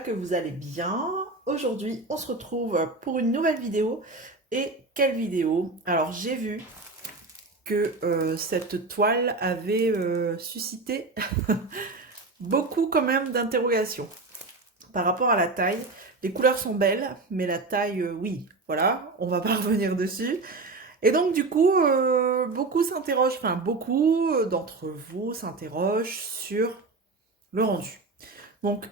j'espère que vous allez bien. Aujourd'hui, on se retrouve pour une nouvelle vidéo. Et quelle vidéo? Alors, j'ai vu que cette toile avait suscité beaucoup quand même d'interrogations par rapport à la taille. Les couleurs sont belles, mais la taille, oui, voilà, on va pas revenir dessus. Et donc, du coup, beaucoup s'interrogent, enfin, beaucoup d'entre vous s'interrogent sur le rendu. Donc,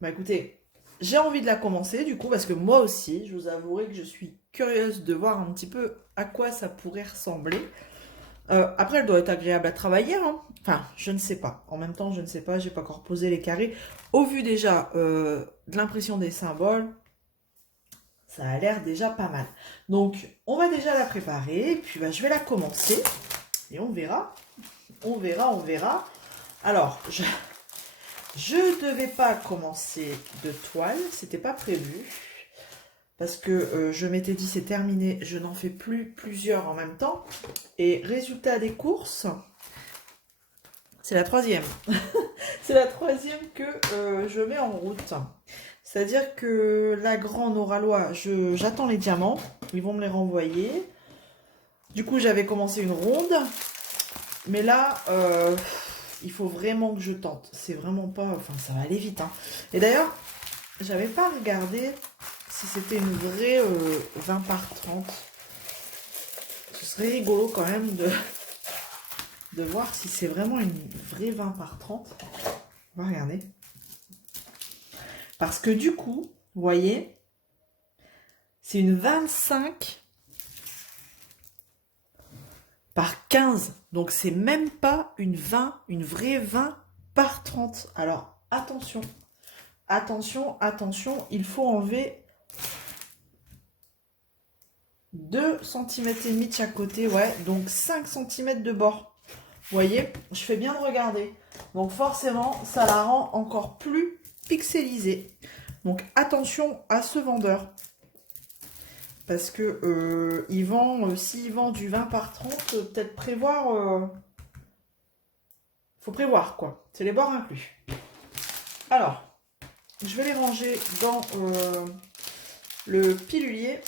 bah écoutez, j'ai envie de la commencer du coup parce que moi aussi, je vous avouerai que je suis curieuse de voir un petit peu à quoi ça pourrait ressembler. Après, elle doit être agréable à travailler, hein. Enfin, je ne sais pas. En même temps, je ne sais pas, j'ai pas encore posé les carrés. Au vu déjà de l'impression des symboles, ça a l'air déjà pas mal. Donc, on va déjà la préparer, puis bah, je vais la commencer et on verra. On verra, on verra. Alors, je devais pas commencer de toile, c'était pas prévu. Parce que je m'étais dit c'est terminé, je n'en fais plus plusieurs en même temps. Et résultat des courses, c'est la troisième. C'est la troisième que je mets en route. C'est-à-dire que la grande Oralois, j'attends les diamants, ils vont me les renvoyer. Du coup j'avais commencé une ronde, mais là il faut vraiment que je tente. C'est vraiment pas, enfin ça va aller vite, hein. Et d'ailleurs, j'avais pas regardé si c'était une vraie 20 par 30. Ce serait rigolo quand même de voir si c'est vraiment une vraie 20 par 30. On va regarder. Parce que du coup, vous voyez, c'est une 25 par 15. Donc c'est même pas une 20, une vraie 20 par 30. Alors attention, attention, attention, il faut enlever 2 cm et demi de chaque côté, ouais, donc 5 cm de bord. Vous voyez, je fais bien de regarder. Donc forcément, ça la rend encore plus pixelisée. Donc attention à ce vendeur. Parce que il vend, s'il vend du 20 par 30, peut-être prévoir. Faut prévoir quoi. C'est les bords inclus. Alors, je vais les ranger dans le pilulier.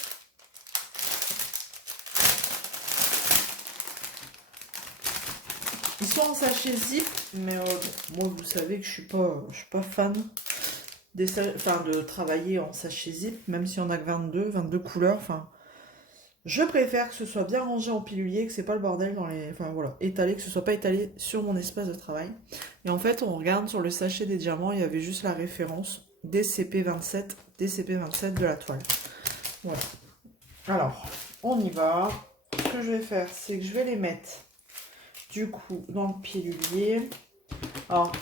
Ils sont en sachet zip, mais moi vous savez que je suis pas fan de travailler en sachet zip, même s'il y en a que 22 couleurs. Enfin, je préfère que ce soit bien rangé en pilulier, que c'est pas le bordel dans les, enfin voilà, étalé, que ce soit pas étalé sur mon espace de travail. Et en fait, on regarde sur le sachet des diamants, il y avait juste la référence DCP27 de la toile. Voilà. Alors, on y va. Ce que je vais faire, c'est que je vais les mettre du coup dans le pilulier. Alors,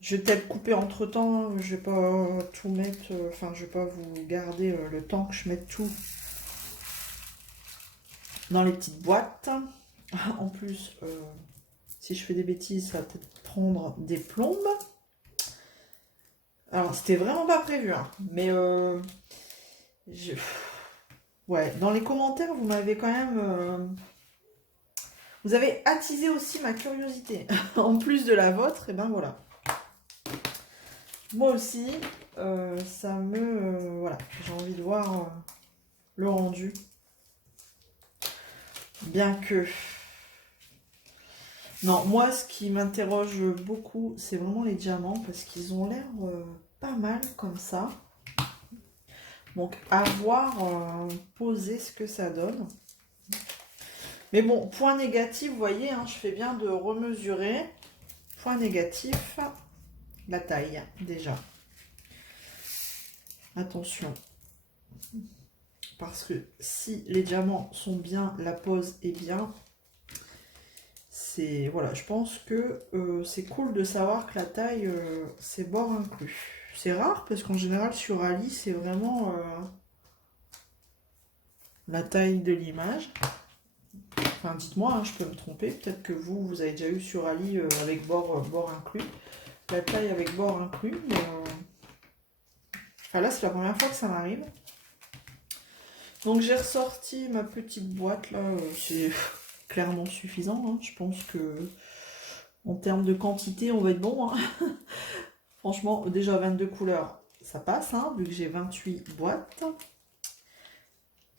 je vais peut-être couper entre temps, hein. Je vais pas tout mettre, enfin je vais pas vous garder le temps que je mette tout dans les petites boîtes. En plus, si je fais des bêtises, ça va peut-être prendre des plombes. Alors c'était vraiment pas prévu, hein, mais ouais, dans les commentaires, vous m'avez quand même... Vous avez attisé aussi ma curiosité. En plus de la vôtre, et ben voilà. Moi aussi, ça me... voilà, j'ai envie de voir le rendu. Bien que... Non, moi, ce qui m'interroge beaucoup, c'est vraiment les diamants, parce qu'ils ont l'air pas mal comme ça. Donc, à voir poser ce que ça donne. Mais bon, point négatif, vous voyez, hein, je fais bien de remesurer. Point négatif, la taille, déjà. Attention. Parce que si les diamants sont bien, la pose est bien, c'est... Voilà, je pense que c'est cool de savoir que la taille, c'est bord inclus. C'est rare, parce qu'en général, sur Ali, c'est vraiment la taille de l'image. Enfin, dites-moi, hein, je peux me tromper. Peut-être que vous avez déjà eu sur Ali avec bord inclus. La taille avec bord inclus. Mais, enfin, là, c'est la première fois que ça m'arrive. Donc, j'ai ressorti ma petite boîte, là. C'est clairement suffisant, hein. Je pense que, en termes de quantité, on va être bon, hein. Franchement, déjà 22 couleurs, ça passe, hein, vu que j'ai 28 boîtes.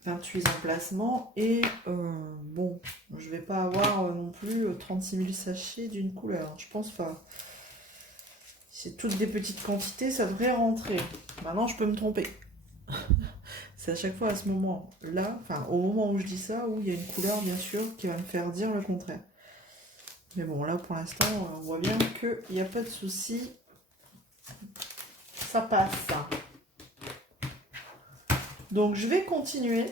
28 emplacements. Et bon, je vais pas avoir non plus 36 000 sachets d'une couleur. Je pense pas. C'est toutes des petites quantités, ça devrait rentrer. Maintenant, je peux me tromper. C'est à chaque fois à ce moment-là, enfin au moment où je dis ça, où il y a une couleur bien sûr qui va me faire dire le contraire. Mais bon, là pour l'instant, on voit bien qu'il n'y a pas de souci. Ça passe. Donc je vais continuer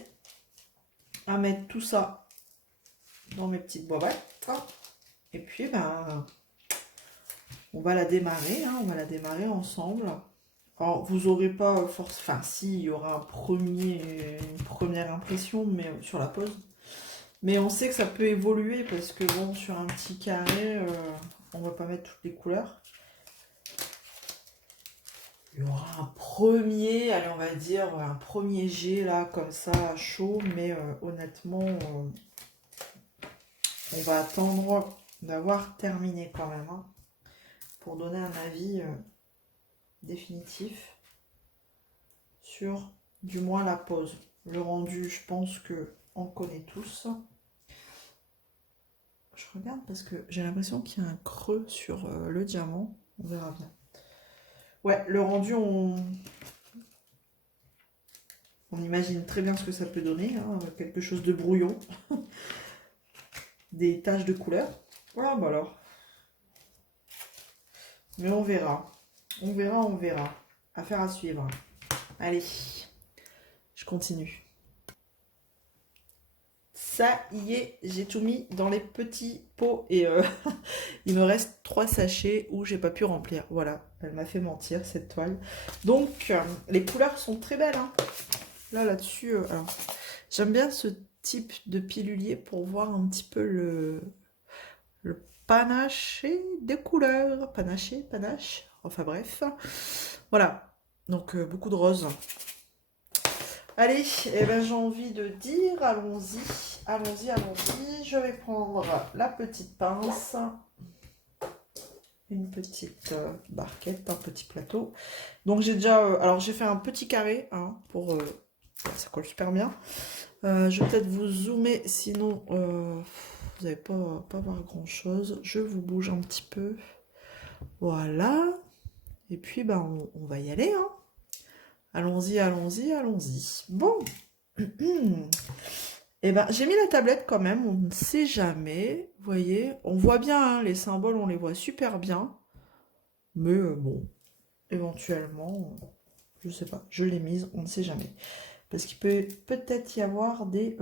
à mettre tout ça dans mes petites boîtes. Et puis, ben, on va la démarrer, hein, on va la démarrer ensemble. Alors, vous n'aurez pas force... Enfin, si, il y aura une première impression, mais sur la pose. Mais on sait que ça peut évoluer parce que, bon, sur un petit carré, on va pas mettre toutes les couleurs. Il y aura un premier, allez, on va dire, un premier jet, là, comme ça, chaud. Mais honnêtement, on va attendre d'avoir terminé quand même, hein, pour donner un avis définitif sur du moins la pose. Le rendu, je pense que on connaît tous. Je regarde parce que j'ai l'impression qu'il y a un creux sur le diamant. On verra bien. Ouais, le rendu, on imagine très bien ce que ça peut donner, hein, quelque chose de brouillon. Des taches de couleur. Voilà, bah alors. Mais on verra. On verra, on verra. Affaire à suivre. Allez, je continue. Ça y est, j'ai tout mis dans les petits pots et il me reste 3 sachets où j'ai pas pu remplir. Voilà, elle m'a fait mentir cette toile. Donc, les couleurs sont très belles, hein. Là-dessus, alors, j'aime bien ce type de pilulier pour voir un petit peu le panaché des couleurs. Panache, enfin bref. Voilà, donc beaucoup de rose. Allez, eh ben, j'ai envie de dire, allons-y, allons-y, allons-y. Je vais prendre la petite pince, une petite barquette, un petit plateau. Donc j'ai déjà, alors j'ai fait un petit carré, hein, pour, ça colle super bien. Je vais peut-être vous zoomer, sinon vous n'allez pas voir grand-chose. Je vous bouge un petit peu. Voilà. Et puis, ben, on va y aller, hein. Allons-y, allons-y, allons-y. Bon. Eh ben, j'ai mis la tablette quand même, on ne sait jamais. Vous voyez, on voit bien, hein, les symboles, on les voit super bien. Mais bon, éventuellement, je sais pas, je l'ai mise, on ne sait jamais. Parce qu'il peut peut-être y avoir des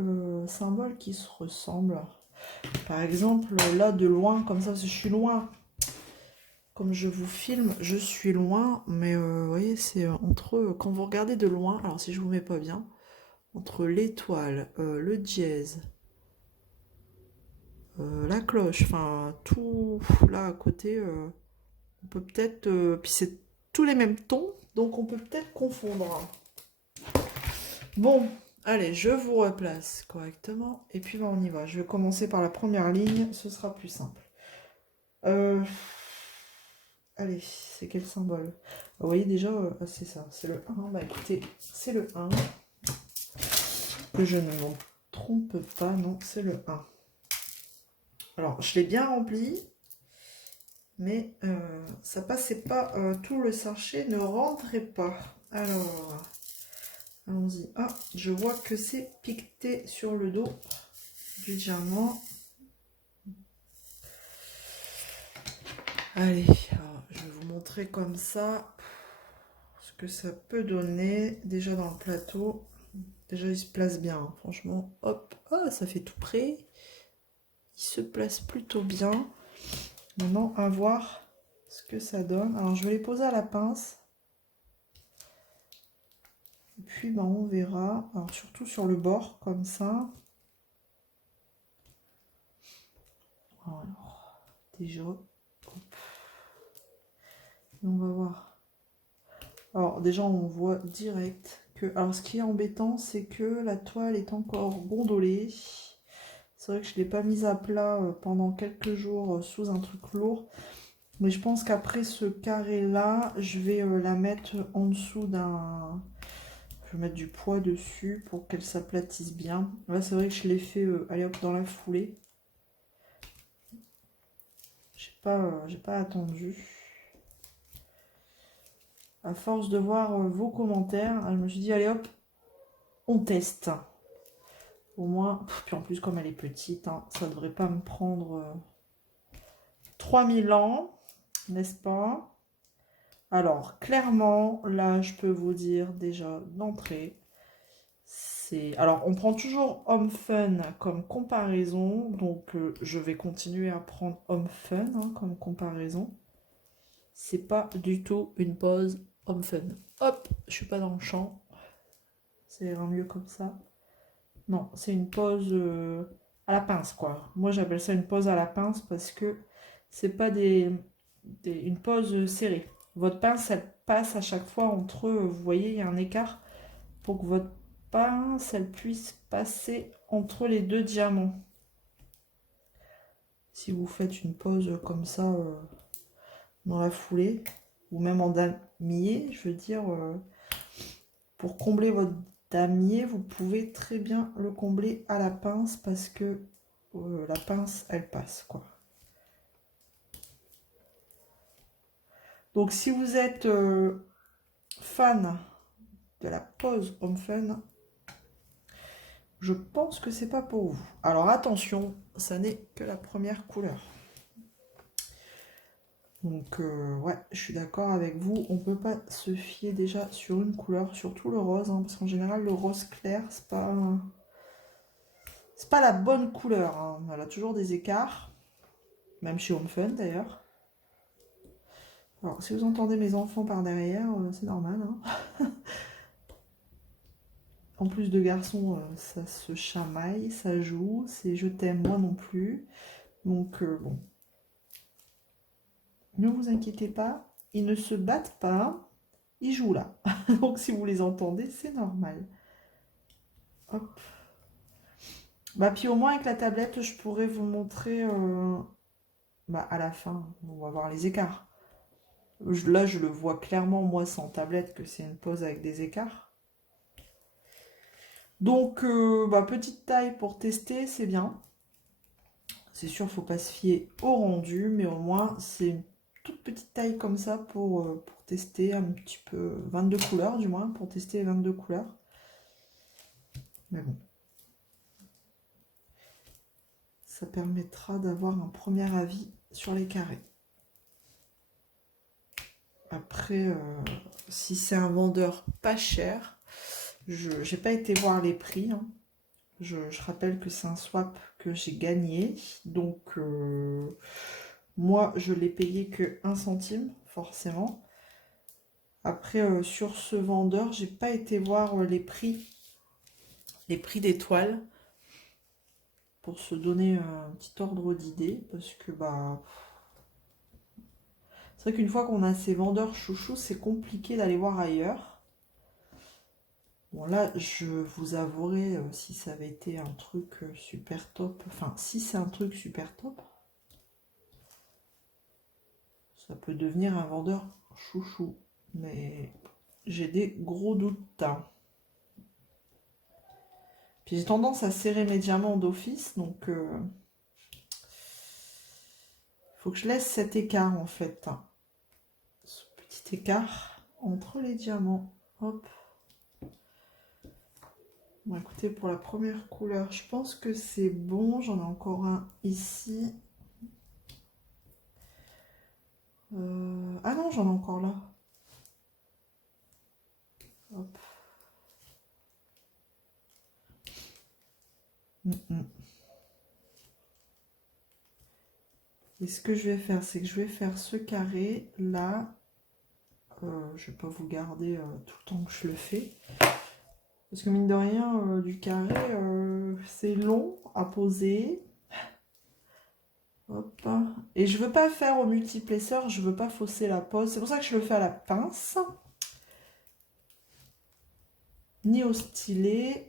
symboles qui se ressemblent. Par exemple, là, de loin, comme ça, parce que je suis loin. Comme je vous filme, je suis loin, mais vous voyez, c'est entre eux. Quand vous regardez de loin, alors si je vous mets pas bien, entre l'étoile, le dièse, la cloche, enfin tout là à côté, on peut peut-être, puis c'est tous les mêmes tons, donc on peut peut-être confondre. Bon, allez, je vous replace correctement, et puis ben, on y va. Je vais commencer par la première ligne, ce sera plus simple. Allez, c'est quel symbole? Vous voyez déjà, c'est ça, c'est le 1. Bah écoutez, c'est le 1. Que je ne m'en trompe pas, non, c'est le 1. Alors, je l'ai bien rempli, mais ça passait pas, tout le sachet ne rentrait pas. Alors, allons-y. Ah, je vois que c'est piqueté sur le dos du diamant. Allez, alors, je vais vous montrer comme ça ce que ça peut donner. Déjà dans le plateau, déjà il se place bien, hein, franchement. Hop, ah, ça fait tout près. Il se place plutôt bien. Maintenant, à voir ce que ça donne. Alors, je vais les poser à la pince. Et puis, ben, on verra. Alors, surtout sur le bord, comme ça. Alors, déjà. Hop. Et on va voir. Alors, déjà, on voit direct que... Alors, ce qui est embêtant, c'est que la toile est encore gondolée. C'est vrai que je ne l'ai pas mise à plat pendant quelques jours sous un truc lourd. Mais je pense qu'après ce carré-là, je vais la mettre en dessous d'un... Je vais mettre du poids dessus pour qu'elle s'aplatisse bien. Là, c'est vrai que je l'ai fait, allez hop, dans la foulée. J'ai pas attendu. À force de voir vos commentaires, je me suis dit, allez hop, on teste. Au moins, puis en plus, comme elle est petite, hein, ça ne devrait pas me prendre 3000 ans, n'est-ce pas? Alors, clairement, là, je peux vous dire déjà d'entrée, c'est... Alors, on prend toujours Homme Fun comme comparaison, donc je vais continuer à prendre Homme Fun hein, comme comparaison. C'est pas du tout une pose Homme Fun. Hop, je suis pas dans le champ. C'est un mieux comme ça. Non, c'est une pose à la pince, quoi. Moi, j'appelle ça une pose à la pince parce que c'est pas une pose serrée. Votre pince, elle passe à chaque fois entre eux. Vous voyez, il y a un écart pour que votre pince, elle puisse passer entre les deux diamants. Si vous faites une pose comme ça dans la foulée, ou même en damier, je veux dire, pour combler votre damier, vous pouvez très bien le combler à la pince parce que la pince, elle passe, quoi. Donc, si vous êtes fan de la pose Homme Fun, je pense que c'est pas pour vous. Alors, attention, ça n'est que la première couleur. Donc, ouais, je suis d'accord avec vous. On peut pas se fier déjà sur une couleur, surtout le rose, hein, parce qu'en général, le rose clair, c'est pas la bonne couleur. Hein. Elle a toujours des écarts, même chez Home Fun d'ailleurs. Alors, si vous entendez mes enfants par derrière, c'est normal. Hein. En plus de garçons, ça se chamaille, ça joue, c'est je t'aime, moi non plus. Donc, bon. Ne vous inquiétez pas, ils ne se battent pas, ils jouent là. Donc, si vous les entendez, c'est normal. Hop. Bah, puis au moins, avec la tablette, je pourrais vous montrer bah, à la fin. On va voir les écarts. Là, je le vois clairement, moi, sans tablette, que c'est une pose avec des écarts. Donc, bah, petite taille pour tester, c'est bien. C'est sûr, il ne faut pas se fier au rendu, mais au moins, c'est une toute petite taille comme ça pour tester un petit peu 22 couleurs, du moins, pour tester 22 couleurs. Mais bon. Ça permettra d'avoir un premier avis sur les carrés. Après, si c'est un vendeur pas cher, je n'ai pas été voir les prix. Hein. Je rappelle que c'est un swap que j'ai gagné. Donc, moi, je l'ai payé que 1 centime, forcément. Après, sur ce vendeur, j'ai pas été voir les prix des toiles pour se donner un petit ordre d'idée. Parce que, bah... C'est vrai qu'une fois qu'on a ces vendeurs chouchous, c'est compliqué d'aller voir ailleurs. Bon là, je vous avouerai, si ça avait été un truc super top, enfin si c'est un truc super top, ça peut devenir un vendeur chouchou. Mais j'ai des gros doutes. Hein. Puis j'ai tendance à serrer mes diamants d'office, donc faut que je laisse cet écart en fait. Hein. Ce petit écart entre les diamants. Hop. Bon, écoutez, pour la première couleur, je pense que c'est bon. J'en ai encore un ici. Ah non, j'en ai encore là. Hop. Et ce que je vais faire, c'est que je vais faire ce carré là. Je ne vais pas vous garder tout le temps que je le fais. Parce que mine de rien, du carré, c'est long à poser. Hop. Et je veux pas faire au multiplesseur, je veux pas fausser la pose. C'est pour ça que je le fais à la pince. Ni au stylet.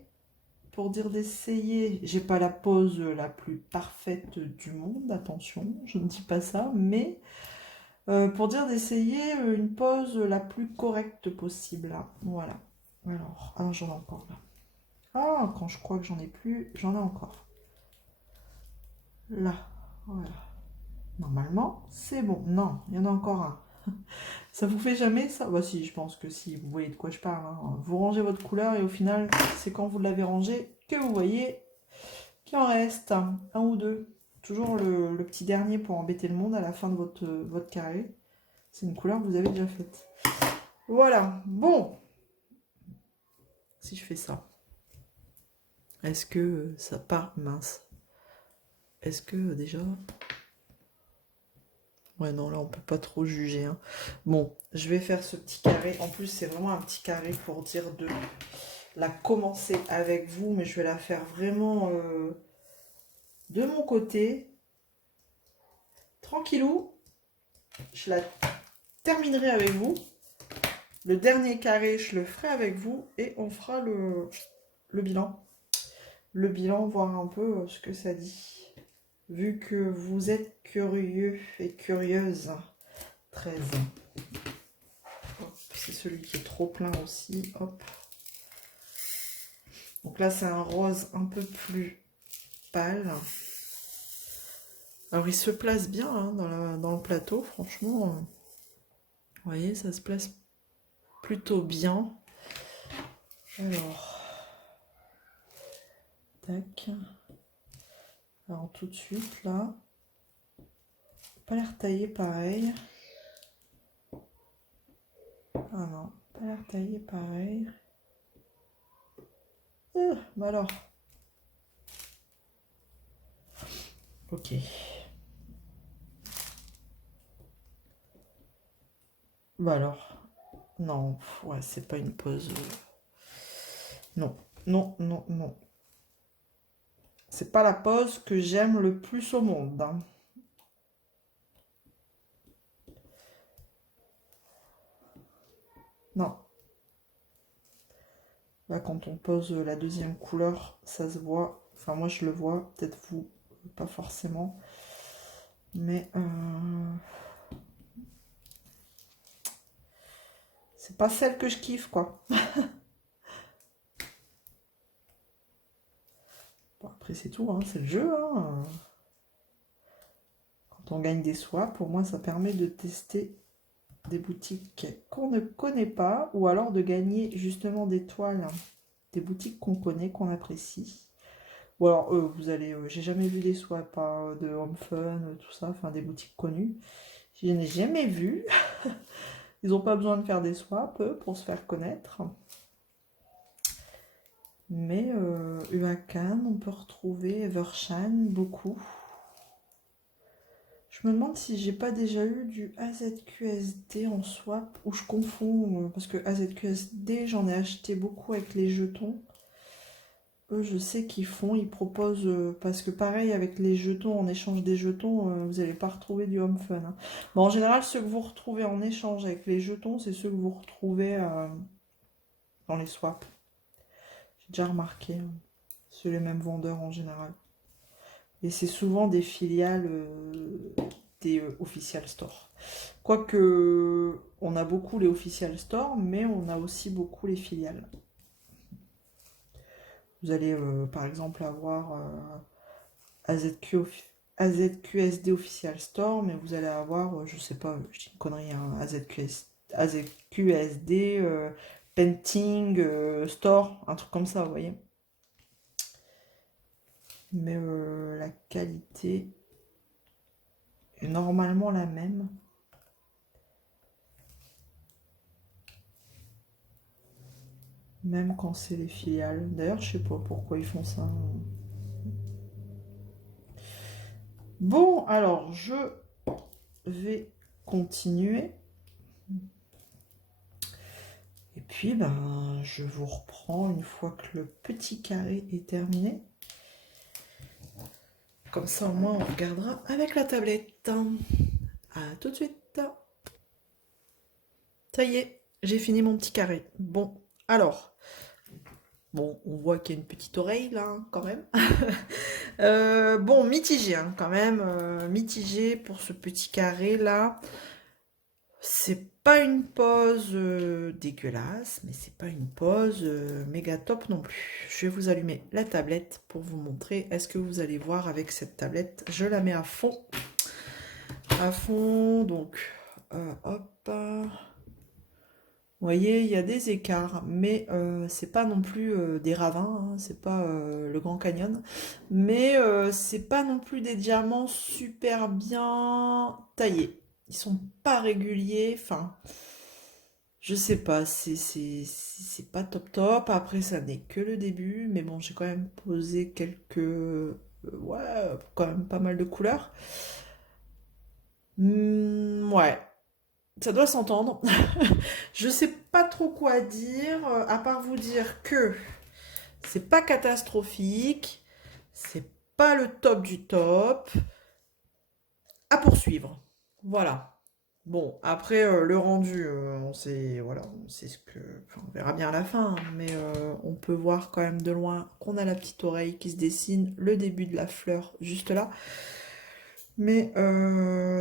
Pour dire d'essayer, j'ai pas la pose la plus parfaite du monde, attention, je ne dis pas ça, mais pour dire d'essayer une pose la plus correcte possible, là. Voilà. Alors j'en ai encore là. Ah, quand je crois que j'en ai plus, j'en ai encore. Là, voilà. Normalement, c'est bon. Non, il y en a encore un. Ça vous fait jamais ça? Bah si, je pense que si, vous voyez de quoi je parle, hein. Vous rangez votre couleur et au final, c'est quand vous l'avez rangé que vous voyez qu'il en reste un ou deux. Toujours le petit dernier pour embêter le monde à la fin de votre carré. C'est une couleur que vous avez déjà faite. Voilà, bon. Si je fais ça, est-ce que ça part mince? Est-ce que déjà... Ouais, non, là, on peut pas trop juger, hein. Bon, je vais faire ce petit carré. En plus, c'est vraiment un petit carré pour dire de la commencer avec vous, mais je vais la faire vraiment de mon côté. Tranquillou. Je la terminerai avec vous. Le dernier carré, je le ferai avec vous et on fera le bilan. Le bilan, voir un peu ce que ça dit. Vu que vous êtes curieux et curieuse. 13. C'est celui qui est trop plein aussi. Hop. Donc là, c'est un rose un peu plus pâle. Alors, il se place bien hein, dans le plateau, franchement. Vous voyez, ça se place plutôt bien. Alors, tac. Alors, tout de suite, là. Pas l'air taillé pareil. Ah non, pas l'air taillé pareil. Bah alors. Ok. Bah alors. Non, ouais, c'est pas une pose. Non, non, non, non. C'est pas la pose que j'aime le plus au monde, hein. Non. Là, quand on pose la deuxième couleur, ça se voit. Enfin, moi, je le vois. Peut-être vous, pas forcément. Mais c'est pas celle que je kiffe, quoi. Bon, après, c'est tout, hein. C'est le jeu, hein. Quand on gagne des swaps, pour moi, ça permet de tester des boutiques qu'on ne connaît pas, ou alors de gagner justement des toiles, des boutiques qu'on connaît, qu'on apprécie. Ou alors, vous allez, j'ai jamais vu des swaps hein, de Home Fun, tout ça, enfin des boutiques connues. Je n'ai jamais vu. Ils n'ont pas besoin de faire des swaps eux, pour se faire connaître. Mais Huacan, on peut retrouver Evershan, beaucoup. Je me demande si j'ai pas déjà eu du AZQSD en swap, ou je confonds, parce que AZQSD, j'en ai acheté beaucoup avec les jetons. Eux, je sais qu'ils font, ils proposent, parce que pareil, avec les jetons, en échange des jetons, vous n'allez pas retrouver du home fun, hein. Bon, en général, ceux que vous retrouvez en échange avec les jetons, c'est ceux que vous retrouvez dans les swaps. J'ai déjà remarqué, hein. C'est les mêmes vendeurs en général. Et c'est souvent des filiales des official stores. Quoique, on a beaucoup les official stores, mais on a aussi beaucoup les filiales. Vous allez par exemple avoir AZQSD Official Store, mais vous allez avoir, je sais pas, je dis une connerie, hein, AZQSD Painting Store, un truc comme ça, vous voyez. Mais la qualité est normalement la même. Même quand c'est les filiales. D'ailleurs, je sais pas pourquoi ils font ça. Bon, alors, je vais continuer. Et puis, ben, je vous reprends une fois que le petit carré est terminé. Comme ça, au moins, on regardera avec la tablette. À tout de suite. Ça y est, j'ai fini mon petit carré. Bon, alors, bon, on voit qu'il y a une petite oreille là, hein, quand même. Bon, mitigé, hein, quand même. Mitigé pour ce petit carré là. C'est pas une pose dégueulasse, mais c'est pas une pose méga top non plus. Je vais vous allumer la tablette pour vous montrer. Est-ce que vous allez voir avec cette tablette? Je la mets à fond. À fond, donc, hop. Vous voyez, il y a des écarts, mais c'est pas non plus des ravins, hein, c'est pas le Grand Canyon, mais c'est pas non plus des diamants super bien taillés. Ils sont pas réguliers, enfin, je sais pas, c'est pas top top. Après, ça n'est que le début, mais bon, j'ai quand même posé quelques, ouais, quand même pas mal de couleurs. Ouais, ça doit s'entendre. Je sais pas trop quoi dire, à part vous dire que c'est pas catastrophique, c'est pas le top du top, à poursuivre. Voilà. Bon, après le rendu, on sait, voilà, on sait ce que, enfin, on verra bien à la fin, hein, mais on peut voir quand même de loin qu'on a la petite oreille qui se dessine, le début de la fleur juste là, mais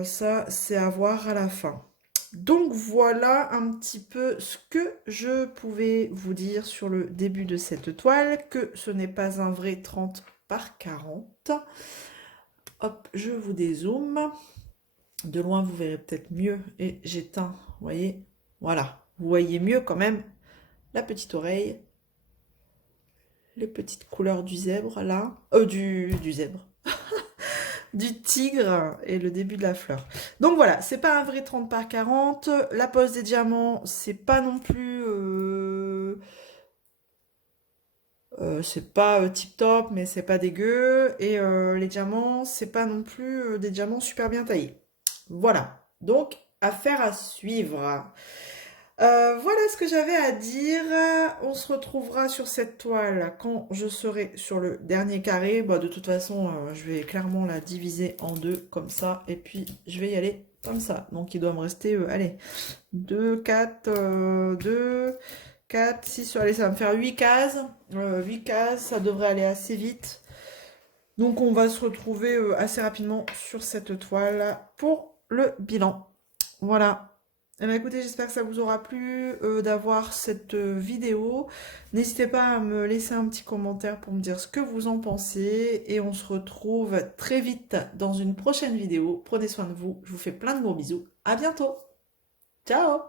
ça, c'est à voir à la fin. Donc voilà un petit peu ce que je pouvais vous dire sur le début de cette toile, que ce n'est pas un vrai 30 par 40. Hop, je vous dézoome. De loin, vous verrez peut-être mieux. Et j'éteins, vous voyez. Voilà, vous voyez mieux quand même la petite oreille, les petites couleurs du zèbre là. Du zèbre. Du tigre et le début de la fleur. Donc voilà, c'est pas un vrai 30 par 40. La pose des diamants, c'est pas non plus... c'est pas tip top, mais c'est pas dégueu. Et les diamants, c'est pas non plus des diamants super bien taillés. Voilà. Donc, affaire à suivre. Voilà ce que j'avais à dire. On se retrouvera sur cette toile quand je serai sur le dernier carré. Bah, de toute façon, je vais clairement la diviser en deux comme ça. Et puis, je vais y aller comme ça. Donc, il doit me rester, allez, 2, 4, 2, 4, 6. Allez, ça va me faire 8 cases. 8 cases, ça devrait aller assez vite. Donc, on va se retrouver assez rapidement sur cette toile pour le bilan. Voilà. Eh bien, écoutez, j'espère que ça vous aura plu d'avoir cette vidéo. N'hésitez pas à me laisser un petit commentaire pour me dire ce que vous en pensez. Et on se retrouve très vite dans une prochaine vidéo. Prenez soin de vous. Je vous fais plein de gros bisous. À bientôt. Ciao!